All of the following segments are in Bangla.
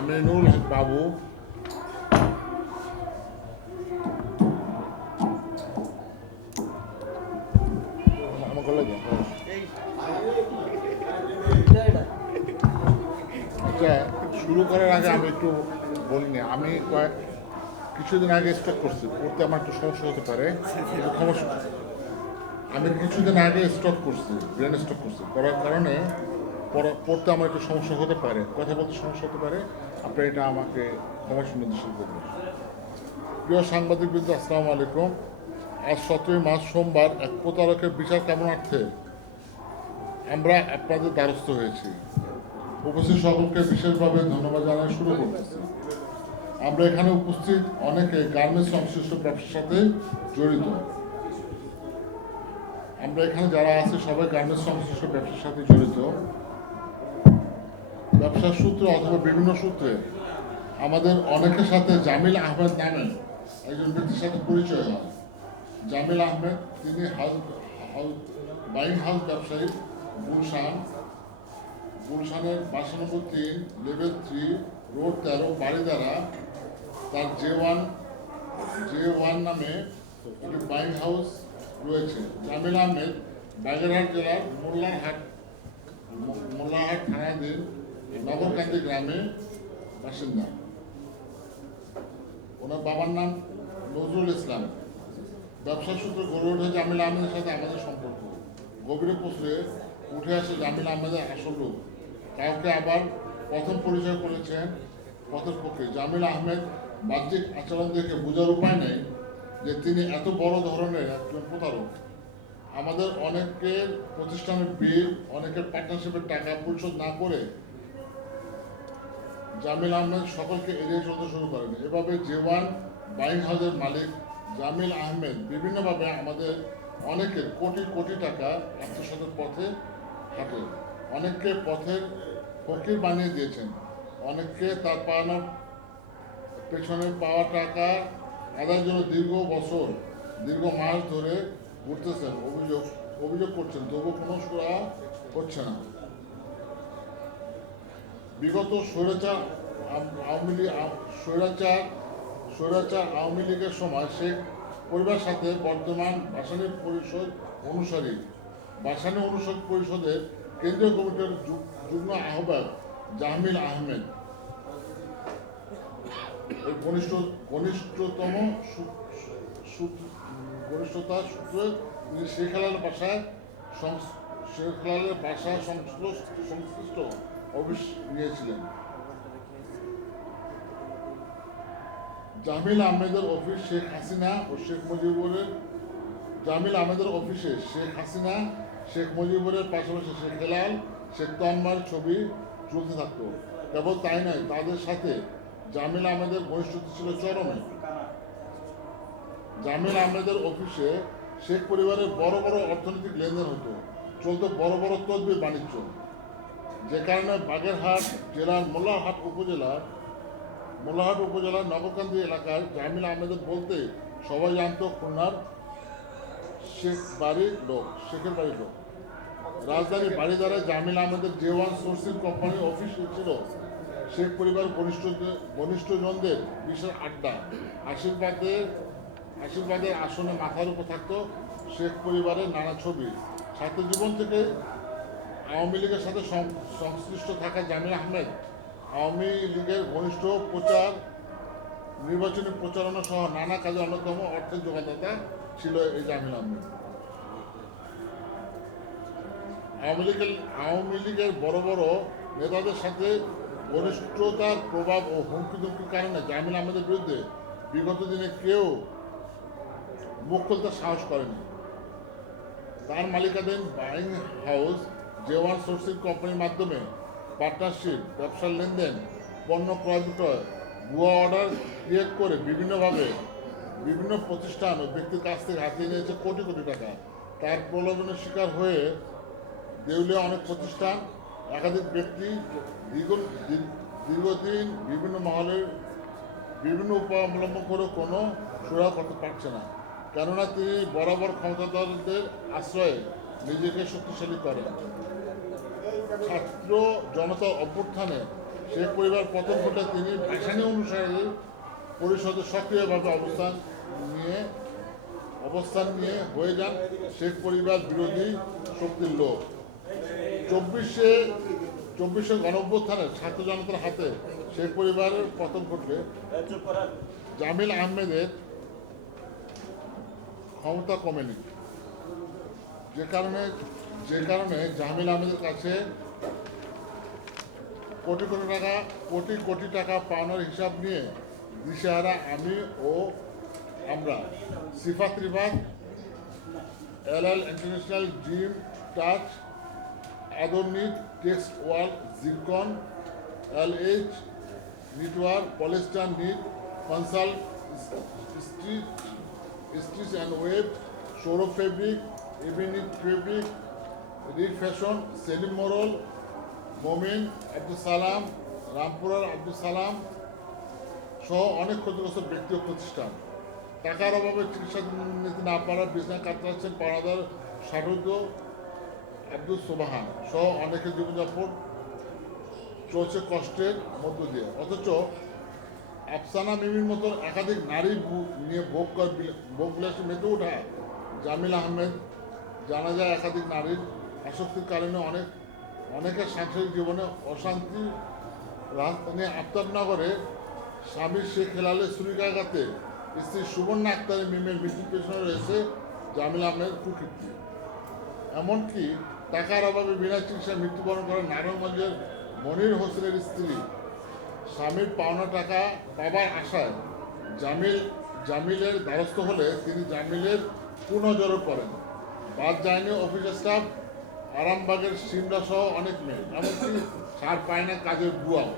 আমিনুল হক বাবু। আচ্ছা শুরু করার আগে আমি একটু বলিনি। আমি কয়েক কিছুদিন আগে স্টক করছি। করতে আমার একটু সমস্যা হতে পারে। সমস্যা আমি কিছুদিন আগে স্টক করছি। ব্রেন স্টক করছি। করার কারণে পড়া- পড়তে আমার একটু সমস্যা হতে পারে। কথা বলতে সমস্যা হতে পারে। আপনি এটা আমাকে ক্ষমা সুনির্দেশন করবেন প্রিয় সাংবাদিক বৃন্দ আসসালামু আলাইকুম। আজ সতেরোই মার্চ, সোমবার, এক প্রতারকের বিচার কামনার্থে আমরা আপনাদের দ্বারস্থ হয়েছি। উপস্থিত সকলকে বিশেষভাবে ধন্যবাদ জানানো শুরু করতেছি। আমরা এখানে উপস্থিত অনেকে গার্মেন্টস সংশ্লিষ্ট ব্যবসার সাথে জড়িত। আমরা এখানে যারা আছি, সবাই গার্মেন্টস সংশ্লিষ্ট ব্যবসার সাথে জড়িত। ব্যবসার সূত্রে অথবা বিভিন্ন সূত্রে আমাদের অনেকের সাথে জামিল আহমেদ নামে একজন ব্যক্তির সাথে পরিচয় হয়। জামিল আহমেদ, তিনি হাউস হাউস, বাইং হাউস ব্যবসায়ী, গুলশান, গুলশানের বাসা নম্বর তিন লেভেল থ্রি, রোড তেরো বাড়িদারা তার জে ওয়ান জে ওয়ান নামে একটি বাইং হাউস রয়েছে। জামিল আহমেদ বাগেরহাট জেলার মোল্লারহাট মোল্লারহাট থানাধীন নগরকান্দি গ্রামে বাসিন্দা। ওনার বাবার নাম নজরুল ইসলাম। ব্যবসা সূত্রে গড়ে ওঠে জামিল আহমেদের সাথে আমাদের সম্পর্ক। গভীরে পৌঁছলে উঠে আসে জামিল আহমেদের আসল রূপ। কাউকে আবার প্রথম পরিচয় করেছেন পথের পক্ষে। জামিল আহমেদ বাহ্যিক আচরণ দেখে বোঝার উপায় নেই যে তিনি এত বড় ধরনের একজন প্রতারক। আমাদের অনেকের প্রতিষ্ঠানের বিল, অনেকের পার্টনারশিপের টাকা পরিশোধ না করে জামিল আহমেদ সকলকে এড়িয়ে চলতে শুরু করেন। এভাবে জেওয়ান বাইং হাউসের মালিক জামিল আহমেদ বিভিন্নভাবে আমাদের অনেকের কোটি কোটি টাকা আত্মসাতের পথে হাঁটে। অনেককে পথের ফকির বানিয়ে দিয়েছেন। অনেককে তার পাওয়ানোর পেছনে পাওয়া টাকা আদায়ের জন্য দীর্ঘ বছর, দীর্ঘ মাস ধরে ঘুরতেছেন। অভিযোগ অভিযোগ করছেন তবু কোনো সুরা হচ্ছে না। বিগত স্বৈরাচার আওয়ামী লীগ স্বৈরাচার স্বৈরাচার আওয়ামী লীগের সময় শেখ পরিবার সাথে বর্তমান ভাসানী পরিষদ অনুসারী ভাসানী অনুষদ পরিষদের কেন্দ্রীয় কমিটির যুগ্ম আহ্বায়ক জাহমিল আহমেদ। ঘনিষ্ঠ, ঘনিষ্ঠতম সূ- সূ- ঘনিষ্ঠতার সূত্রে তিনি শেখ হেলাল বাসায় সংস- শেখ বাসায় সংশ্লিষ্ট অফিস নিয়েছিলেন জামিল আহমেদের অফিস শেখ হাসিনা ও শেখ মুজিবুরের জামিল আহমেদের অফিসে শেখ হাসিনা, শেখ মুজিবুরের পাশাপাশি শেখ হেলাল, শেখ তন্মার ছবি ঝুলতে থাকতো। কেবল তাই নয়, তাদের সাথে জামিল আহমেদের ঘনিষ্ঠতা ছিল চরমে। জামিল আহমেদের অফিসে শেখ পরিবারের বড় বড় অর্থনৈতিক লেনদেন হতো। চলতো বড় বড় তদবির বাণিজ্য। যে কারণে বাগেরহাট জেলার মোল্লাহাট উপজেলার মোল্লারহাট উপজেলার নবকান্দি এলাকায় জামিল আহমেদের বলতে সবাই জানতো খুলনার শেখ বাড়ির লোক, শেখের বাড়ির লোক। রাজধানী বাড়িদারে জামিল আহমেদের জে ওয়ান সোর্সিং কোম্পানির অফিস ছিল শেখ পরিবার ঘনিষ্ঠ ঘনিষ্ঠজনদের বিশাল আড্ডা। আশীর্বাদের আশীর্বাদের আসনে মাথার উপর থাকতো শেখ পরিবারের নানা ছবি। ছাত্র জীবন থেকে আওয়ামী লীগের সাথে সংশ্লিষ্ট থাকা জামিল আহমেদ, আওয়ামী লীগের ঘনিষ্ঠ প্রচার, নির্বাচনী প্রচারণা সহ নানা কাজে অন্যতম অর্থের যোগাদাতা ছিল এই জামিল আহমেদ। আওয়ামী লীগের আওয়ামী লীগের বড় বড় নেতাদের সাথে ঘনিষ্ঠতার প্রভাব ও হুমকি দুমকির কারণে জামিল আহমেদের বিরুদ্ধে বিগত দিনে কেউ মুখ খুলতে সাহস করেনি। তার মালিকাধীন buying house J one sourcing কোম্পানির মাধ্যমে পার্টনারশিপ, ব্যবসার লেনদেন, পণ্য ক্রয় বিক্রয়, ভুয়া অর্ডার ক্রিয়েট করে বিভিন্নভাবে বিভিন্ন প্রতিষ্ঠান ও ব্যক্তির কাছ থেকে হাতিয়ে নিয়েছে কোটি কোটি টাকা। তার প্রলোভনের শিকার হয়ে দেউলিয়া অনেক প্রতিষ্ঠান, একাধিক ব্যক্তি দীর্ঘ দীর- দীর্ঘদিন বিভিন্ন মহলের বিভিন্ন উপায় অবলম্বন করে কোনো সুরা করতে পারছে না। কেননা তিনি বরাবর ক্ষমতাধরদের আশ্রয়ে নিজেকে শক্তিশালী করেন ছাত্র জনতা অভ্যুত্থানে শেখ পরিবার প্রথম ভোটে তিনি ভাসানী অনুসারী পরিষদে সক্রিয়ভাবে অবস্থান নিয়ে অবস্থান নিয়ে হয়ে যান শেখ পরিবার বিরোধী শক্তির লোক। চব্বিশে চব্বিশে গণঅভ্যুত্থানে ছাত্র জনতার হাতে শেখ পরিবারের পতন ঘটলে জামিল আহমেদের ক্ষমতা কমেনি। যে কারণে যে কারণে জামিল আহমেদের কাছে কোটি কোটি টাকা, কোটি কোটি টাকা পাওনার হিসাব নিয়ে দিশেহারা আমি ও আমরা। Sifat Rifat L L international gym touch আদরনিট text world, zircon L H knitwork polyester knit consult street stitch and web, Sourav fabric avionic fabric reed fashion Selim মোরল মোমিন আব্দুল সালাম রামপুরার আব্দুল সালাম সহ অনেক ক্ষতিগ্রস্ত ব্যক্তি ও প্রতিষ্ঠান। টাকার অভাবে চিকিৎসা নিতে না পারার বিছনা কাতরাচ্ছেন পাওনাদার শারুদ্দ আব্দুল সোবাহান সহ অনেকের জীবনযাপন চলছে কষ্টের মধ্য দিয়ে। অথচ আফসানা মিমির মতো একাধিক নারী নিয়ে ভোগ কর ভোগ বিলাসে মেতে ওঠা জামিল আহমেদ জানা যায় একাধিক নারীর আসক্তির কারণে অনেক, অনেকের সাংসারিক জীবনে অশান্তি রাজধানী আফতাবনগরে স্বামী শেখ হেলালের ছুরিকাঘাতে স্ত্রী সুবর্ণা আক্তারের মিমের মৃত্যুর পেছনে রয়েছে জামিল আহমেদ কুকীর্তি। এমনকি টাকার অভাবে বিনা চিকিৎসায় মৃত্যুবরণ করেন নারায়ণগঞ্জের মনির হোসেনের স্ত্রী। স্বামীর পাওনা টাকা পাবার আশায় জামিল, জামিলের দ্বারস্থ হলে তিনি জামিলের পুনজরও করেন। বাদ যায়নি অফিসের স্টাফ আরামবাগের সিমলা সহ অনেক মেয়ে। এমনকি সার পায় না কাজের বুয়াও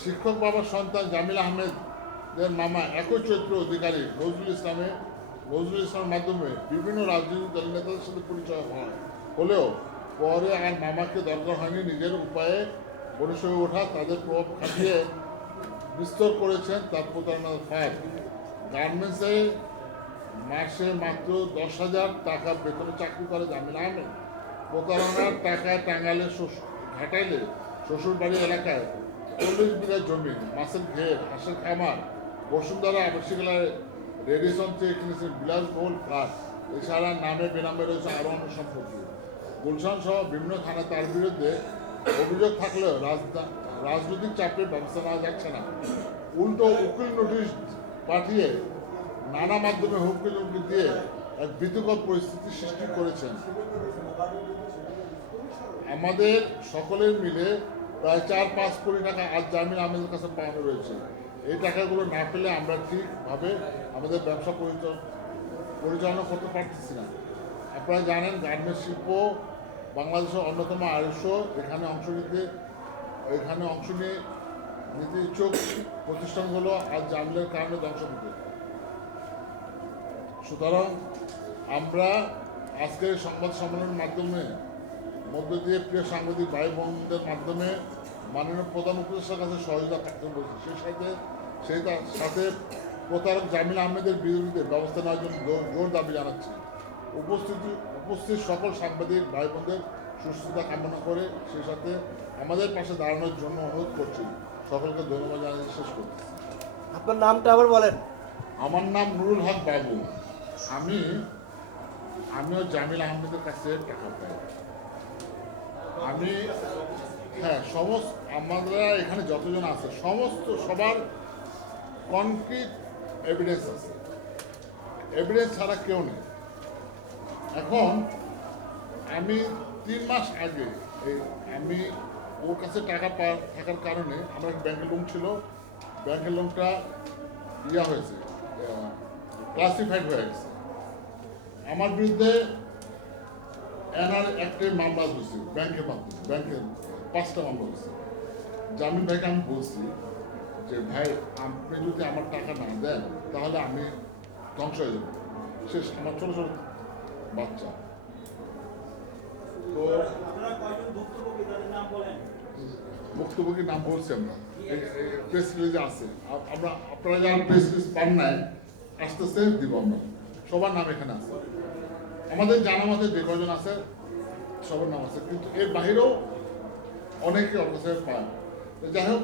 শিক্ষক বাবার সন্তান জামিল আহমেদের মামা একই চৈত্র অধিকারী নজরুল ইসলামে। নজরুল ইসলামের মাধ্যমে বিভিন্ন রাজনৈতিক দলের নেতাদের সাথে পরিচয় হয়। হলেও পরে আর মামাকে দরকার হয়নি, নিজের উপায়ে হয়ে ওঠা, তাদের প্রভাব খাটিয়ে বিস্তর করেছেন তার প্রতারণার ফাঁদ। গার্মেন্টসে মাসে মাত্র দশ হাজার টাকা বেতনে চাকরি করে জামিল আহমেদ প্রতারণার টাকা টাঙ্গালে ঘাটাইলে শ্বশুর বাড়ি এলাকায় চল্লিশ বিঘা জমি, মাছের ঘের, হাঁসের খামার, বসুন্ধরা আবাসিকালয় রেডিসন চেয়ে কিনেছেন বিলাসবহুল ফ্ল্যাট। এছাড়া নামে বেনামে রয়েছে আরও অন্য সম্পত্তি। গুলশান সহ বিভিন্ন থানায় তার বিরুদ্ধে অভিযোগ থাকলেও রাজনৈতিক চাপে ব্যবস্থা নেওয়া যাচ্ছে না। উল্টো উকিল নোটিশ পাঠিয়ে নানা মাধ্যমে হুমকি ধুমকি দিয়ে এক ভীতিকর পরিস্থিতি সৃষ্টি করেছেন। আমাদের সকলের মিলে প্রায় চার পাঁচ কোটি টাকা আজ জামিন আমাদের কাছে পাওয়ানো রয়েছে। এই টাকাগুলো না পেলে আমরা ঠিকভাবে আমাদের ব্যবসা পরিচালনা করতে পারতেছি না। আপনারা জানেন, গার্মেন্টস শিল্প বাংলাদেশের অন্যতম আয়ুষ এখানে অংশ নিতে এখানে অংশ নিয়ে নিতে ইচ্ছুক প্রতিষ্ঠানগুলো আজ জামিলের কারণে ধ্বংস হতে। সুতরাং আমরা আজকের সংবাদ সম্মেলনের মাধ্যমে মধ্য দিয়ে প্রিয় সাংবাদিক ভাই বোনদের মাধ্যমে মাননীয় প্রধান উপদেষ্টার কাছে সহযোগিতা থাকতে বলছি সেই সাথে সেই তার সাথে প্রতারক জামিল আহমেদের বিরুদ্ধে ব্যবস্থা নেওয়ার জন্য জোর- জোর দাবি জানাচ্ছি। উপস্থিতি উপস্থিত সকল সাংবাদিক ভাই বোনদের সুস্থতা কামনা করে সেই সাথে আমাদের পাশে দাঁড়ানোর জন্য অনুরোধ করছি। সকলকে ধন্যবাদ জানিয়ে শেষ করছি। আপনার নামটা আবার বলেন। আমার নাম নুরুল হক বাবু। আমি, আমিও জামিল আহমেদের কাছে টাকা পাই। আমি হ্যাঁ সমস্ত আমরা এখানে যতজন আছে, সমস্ত সবার কনক্রিট এভিডেন্স আছে। এভিডেন্স ছাড়া কেউ নেই। এখন, আমি তিন মাস আগে, এই, আমি ওর কাছে টাকা পা, থাকার কারণে আমার ব্যাংকের লোন ছিল। ব্যাংকের লোনটা ইয়া হয়েছে ক্লাসিফাইড হয়ে গেছে আমার বিরুদ্ধে এনআর একটা মামলা হয়েছে ব্যাংকের মাধ্যমে ব্যাংকের পাঁচটা মামলা হয়েছে। জামিন ভাইকে আমি বলছি যে ভাই আপনি যদি আমার টাকা না দেন তাহলে আমি ধ্বংস হয়ে যাব। শেষ আমার ছোট ছোট বাচ্চা। তো ভুক্তভোগীর নাম বলছি আমরা। প্রেস রিলিজে আছে। আমরা আপনারা যারা প্রেস রিলিজ পান নাই আস্তে আস্তে দিব আমরা। সবার নাম এখানে আছে। আমাদের জানা যে কজন আছে, সবার নাম আছে। কিন্তু এর বাহিরেও অনেকে পায়। যাই হোক,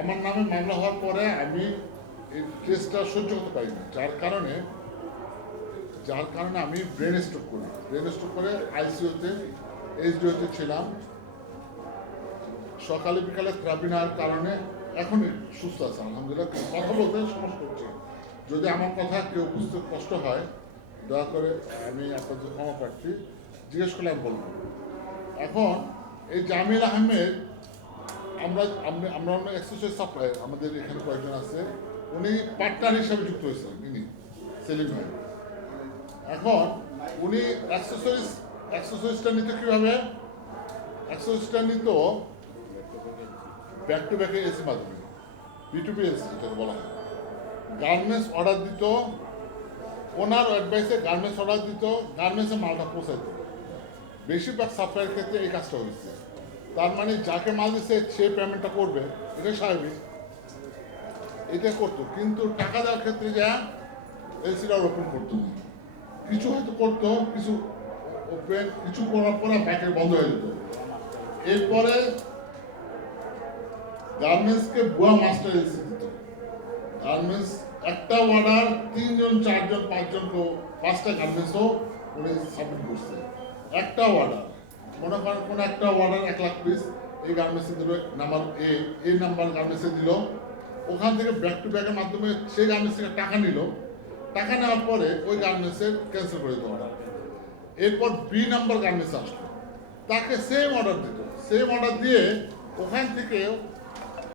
আমার নামে মামলা হওয়ার পরে আমি এই সহ্য করতে পারি না। যার কারণে যার কারণে আমি ব্রেন স্ট্রোক করি। ব্রেন স্ট্রোক করে আইসিইউতে এইচডিওতে ছিলাম। সকালে বিকালে থেরাপি নেওয়ার কারণে এখন সুস্থ আছে, আলহামদুলিল্লাহ বলতে সমস্যা হচ্ছে। যদি আমার কথা কেউ বুঝতে কষ্ট হয়, দয়া করে আমি আপনাদের ক্ষমা প্রার্থী জিজ্ঞেস করলে আমি বলব। এখন এই জামিল আহমেদ, আমরা আমরা অন্য এক্সারসাইজ সাপ্লাই আমাদের এখানে কয়েকজন আছে, উনি পার্টনার হিসাবে যুক্ত হয়েছেন, ইনি, সেলিম ভাই। এখন উনি অ্যাক্সেসরিজ অ্যাক্সেসরিজটা নিতে কীভাবে? অ্যাক্সেসরিজটা নিত ব্যাক টু ব্যাকে এসি মাধ্যমে। বি টু বি বলা হয়। গার্মেন্টস অর্ডার দিত ওনার অ্যাডভাইসে গার্মেন্টস অর্ডার দিত গার্মেন্টসে মালটা পৌঁছাইত। বেশিরভাগ সাপ্লাইয়ের ক্ষেত্রে এই কাজটা হয়েছে তার মানে যাকে মাল দিচ্ছে সে পেমেন্টটা করবে এটা স্বাভাবিক। এটা করতো, কিন্তু টাকা দেওয়ার ক্ষেত্রে যা এলসিটা ওপেন করতো কিছু হয়তো করতো, কিছু কিছু করার পরে ব্যাকের বন্ধ হয়ে যেত। এরপরে গার্মেন্টসকে বুয়া মাস্টার এলসি দিত। গার্মেন্টস একটা অর্ডার তিনজন, চারজন পাঁচজনকে পাঁচটা গার্মেন্টসও উনি সাবমিট করছে। একটা অর্ডার মনে করেন কোনো একটা অর্ডার এক লাখ পিস এই গার্মেন্টসে দিল নাম্বার এ এই নাম্বার গার্মেন্টসে দিল। ওখান থেকে ব্যাক টু ব্যাকের মাধ্যমে সেই গার্মেন্টস থেকে টাকা নিল। টাকা নেওয়ার পরে ওই গার্মেন্টসের ক্যান্সেল করে দিত অর্ডার এরপর বি নাম্বার গার্মেন্টস আসলো। তাকে সেম অর্ডার দিত। সেম অর্ডার দিয়ে ওখান থেকে